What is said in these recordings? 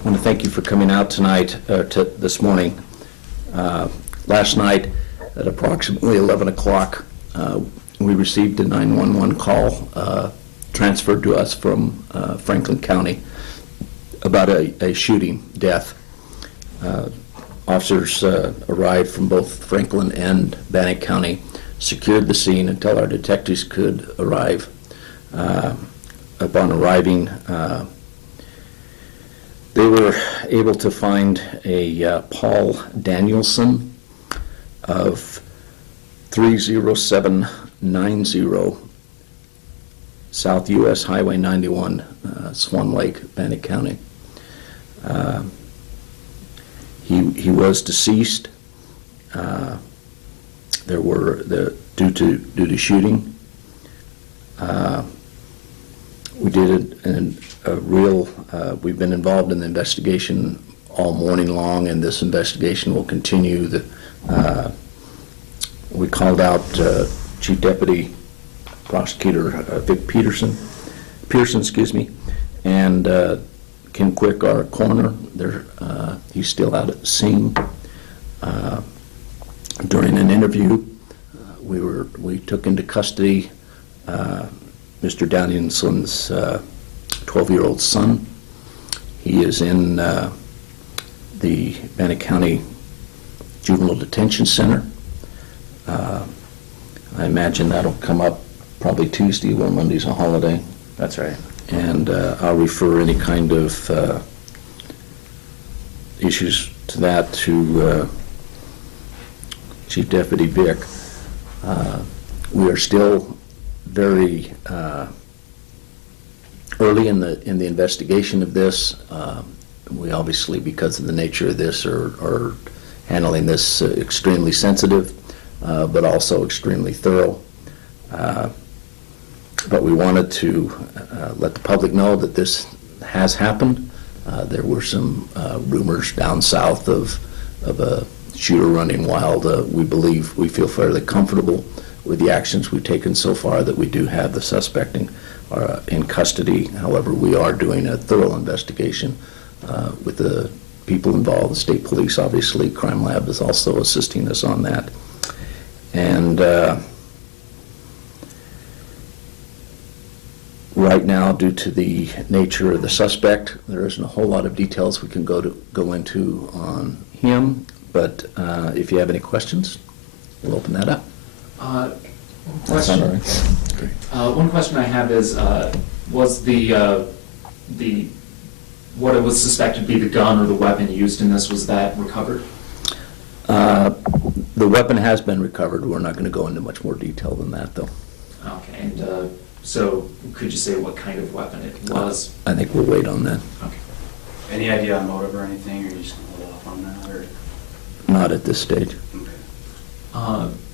I want to thank you for coming out tonight, this morning. Last night at approximately 11 o'clock, we received a 911 call transferred to us from Franklin County about a shooting death. Officers arrived from both Franklin and Bannock County, secured the scene until our detectives could arrive. Upon arriving, they were able to find a Paul Danielson of 30790 South US Highway 91, Swan Lake, Bannock County. He was deceased. Due to shooting. We did we've been involved in the investigation all morning long, and this investigation will continue. We called out Chief Deputy Prosecutor Vic Pearson, and Kim Quick, our coroner. He's still out at the scene. During an interview, we took into custody Mr. Danielson's 12-year-old son. He is in the Bannock County Juvenile Detention Center. I imagine that'll come up probably Tuesday, when Monday's a holiday. That's right. And I'll refer any kind of issues to that to Chief Deputy Vic. We are still very early in the investigation of this. We obviously, because of the nature of this, are handling this extremely sensitive, but also extremely thorough. But we wanted to let the public know that this has happened. There were some rumors down south of a shooter running wild. We feel fairly comfortable with the actions we've taken so far that we do have the suspect in custody. However, we are doing a thorough investigation with the people involved. The state police, obviously, crime lab is also assisting us on that. And right now, due to the nature of the suspect, there isn't a whole lot of details we can go into on him. But if you have any questions, we'll open that up. One question I have is, was what it was suspected to be the gun or the weapon used in this, was that recovered? The weapon has been recovered. We're not going to go into much more detail than that, though. Okay, and so could you say what kind of weapon it was? I think we'll wait on that. Okay. Any idea on motive or anything, or are you just going to hold off on that? Or? Not at this stage. Okay.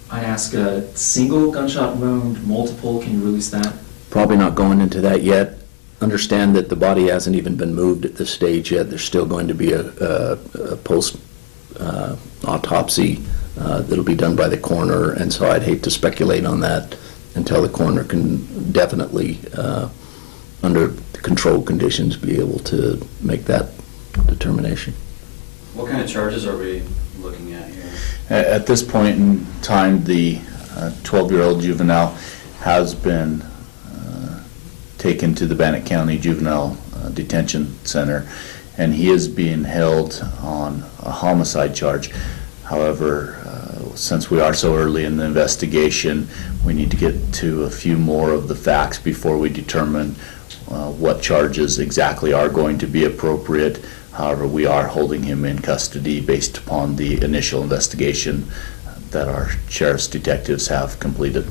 I ask, a single gunshot wound, multiple, can you release that? Probably not going into that yet. Understand that the body hasn't even been moved at this stage yet. There's still going to be a post autopsy that'll be done by the coroner, and so I'd hate to speculate on that until the coroner can definitely, under controlled conditions, be able to make that determination. What kind of charges are we looking at here? At this point in time, the 12-year-old juvenile has been taken to the Bannock County Juvenile Detention Center, and he is being held on a homicide charge. However, since we are so early in the investigation, we need to get to a few more of the facts before we determine what charges exactly are going to be appropriate. However, we are holding him in custody based upon the initial investigation that our sheriff's detectives have completed.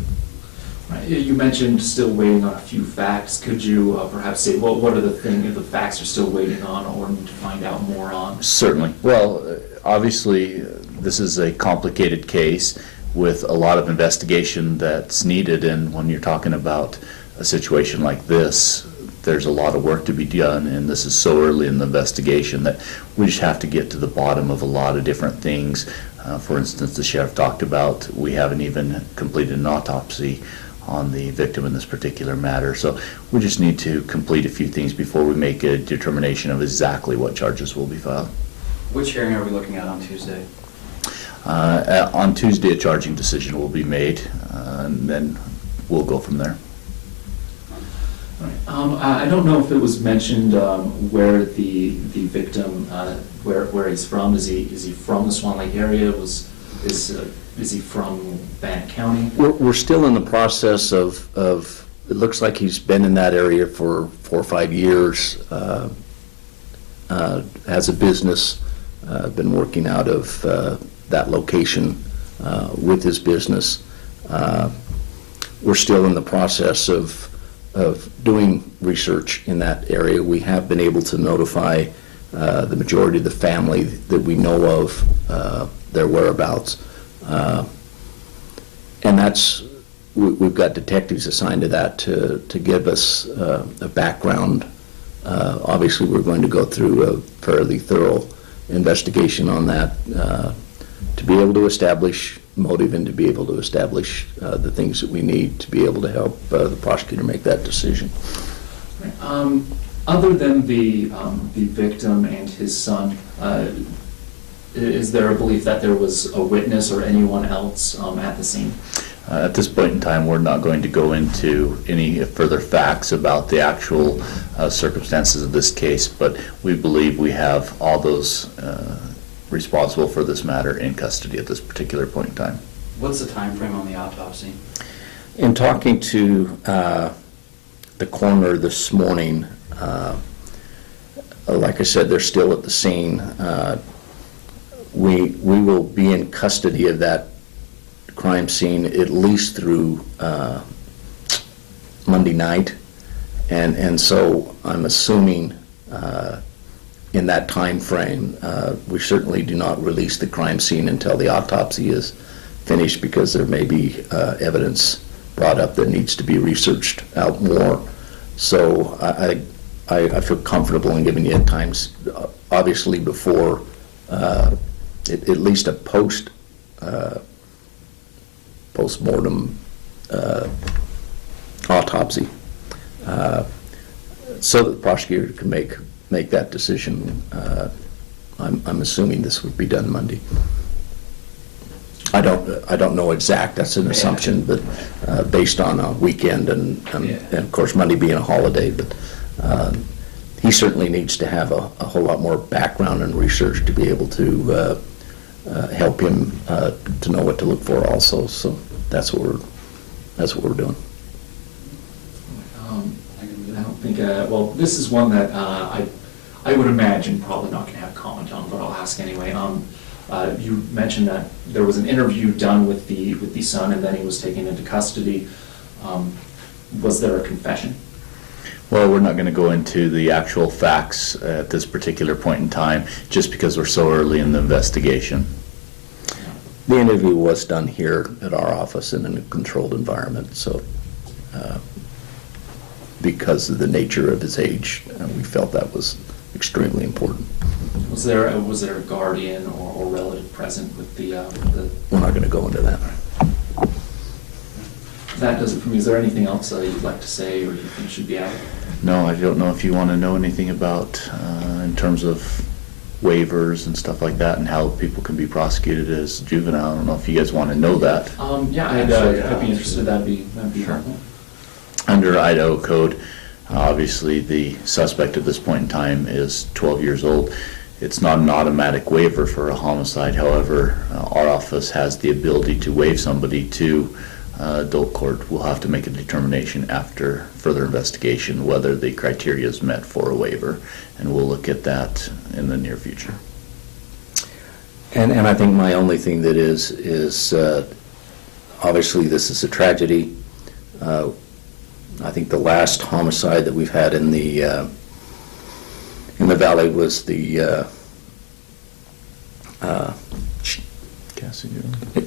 Right. You mentioned still waiting on a few facts. Could you perhaps say what are the facts you're still waiting on or need to find out more on? Certainly. Well, obviously, this is a complicated case with a lot of investigation that's needed, and when you're talking about a situation like this, there's a lot of work to be done, and this is so early in the investigation that we just have to get to the bottom of a lot of different things. For instance, the sheriff talked about we haven't even completed an autopsy on the victim in this particular matter. So we just need to complete a few things before we make a determination of exactly what charges will be filed. Which hearing are we looking at on Tuesday? On Tuesday, a charging decision will be made, and then we'll go from there. I don't know if it was mentioned where the victim, where he's from. Is he from the Swan Lake area? Is he from Bannock County? We're still in the process of, it looks like he's been in that area for 4 or 5 years, has a business, been working out of that location with his business. We're still in the process of doing research in that area. We have been able to notify the majority of the family that we know of their whereabouts. And we've got detectives assigned to that to give us a background. Obviously, we're going to go through a fairly thorough investigation on that to be able to establish motive and to be able to establish the things that we need to be able to help the prosecutor make that decision. Other than the victim and his son, is there a belief that there was a witness or anyone else at the scene? At this point in time, we're not going to go into any further facts about the actual circumstances of this case, but we believe we have all those responsible for this matter in custody at this particular point in time. What's the time frame on the autopsy? In talking to the coroner this morning, like I said, they're still at the scene. We will be in custody of that crime scene at least through Monday night, and so I'm assuming in that time frame, we certainly do not release the crime scene until the autopsy is finished, because there may be evidence brought up that needs to be researched out more. So I feel comfortable in giving you times, obviously before at least a post-mortem autopsy, so that the prosecutor can make that decision. I'm assuming this would be done Monday. I don't know exact. That's an assumption, but based on a weekend and of course Monday being a holiday. But he certainly needs to have a whole lot more background and research to be able to help him to know what to look for also. So that's what we're doing. I don't think, well, this is one that I would imagine probably not going to have comment on, but I'll ask anyway. You mentioned that there was an interview done with the son, and then he was taken into custody. Was there a confession? Well, we're not going to go into the actual facts at this particular point in time, just because we're so early in the investigation. The interview was done here at our office in a controlled environment, so because of the nature of his age, we felt that was extremely important. Was there a guardian or relative present with the? We're not going to go into that. That does it for me. Is there anything else you'd like to say or you think should be added? No, I don't know if you want to know anything about in terms of waivers and stuff like that and how people can be prosecuted as juvenile. I don't know if you guys want to know that. Yeah, I'd be interested. That'd be helpful. Under Idaho code, obviously the suspect at this point in time is 12 years old. It's not an automatic waiver for a homicide. However, our office has the ability to waive somebody to adult court. We'll have to make a determination after further investigation whether the criteria is met for a waiver, and we'll look at that in the near future. And I think my only thing that is obviously this is a tragedy. I think the last homicide that we've had in the valley was the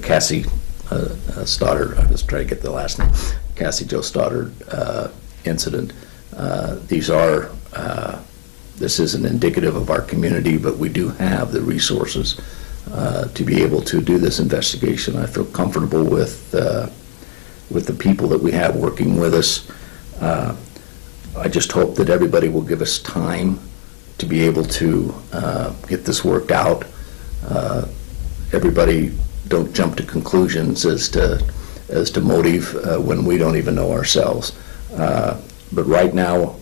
Cassie Stoddard. I'll just try to get the last name. Cassie Jo Stoddard incident. This isn't indicative of our community, but we do have the resources to be able to do this investigation. I feel comfortable with with the people that we have working with us. I just hope that everybody will give us time to be able to get this worked out. Everybody don't jump to conclusions as to motive when we don't even know ourselves. But right now,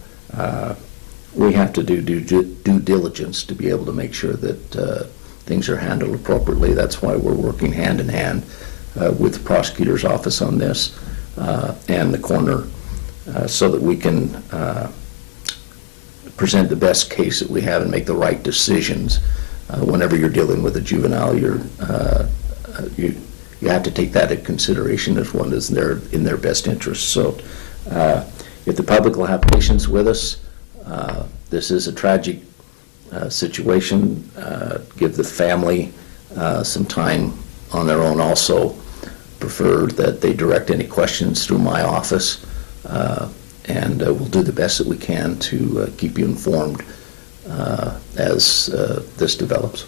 we have to do due diligence to be able to make sure that things are handled appropriately. That's why we're working hand in hand with the prosecutor's office on this and the coroner, so that we can present the best case that we have and make the right decisions. Whenever you're dealing with a juvenile, you have to take that into consideration as one is in their best interest. So if the public will have patience with us, this is a tragic situation. Give the family some time on their own. Also prefer that they direct any questions through my office, and we'll do the best that we can to keep you informed as this develops.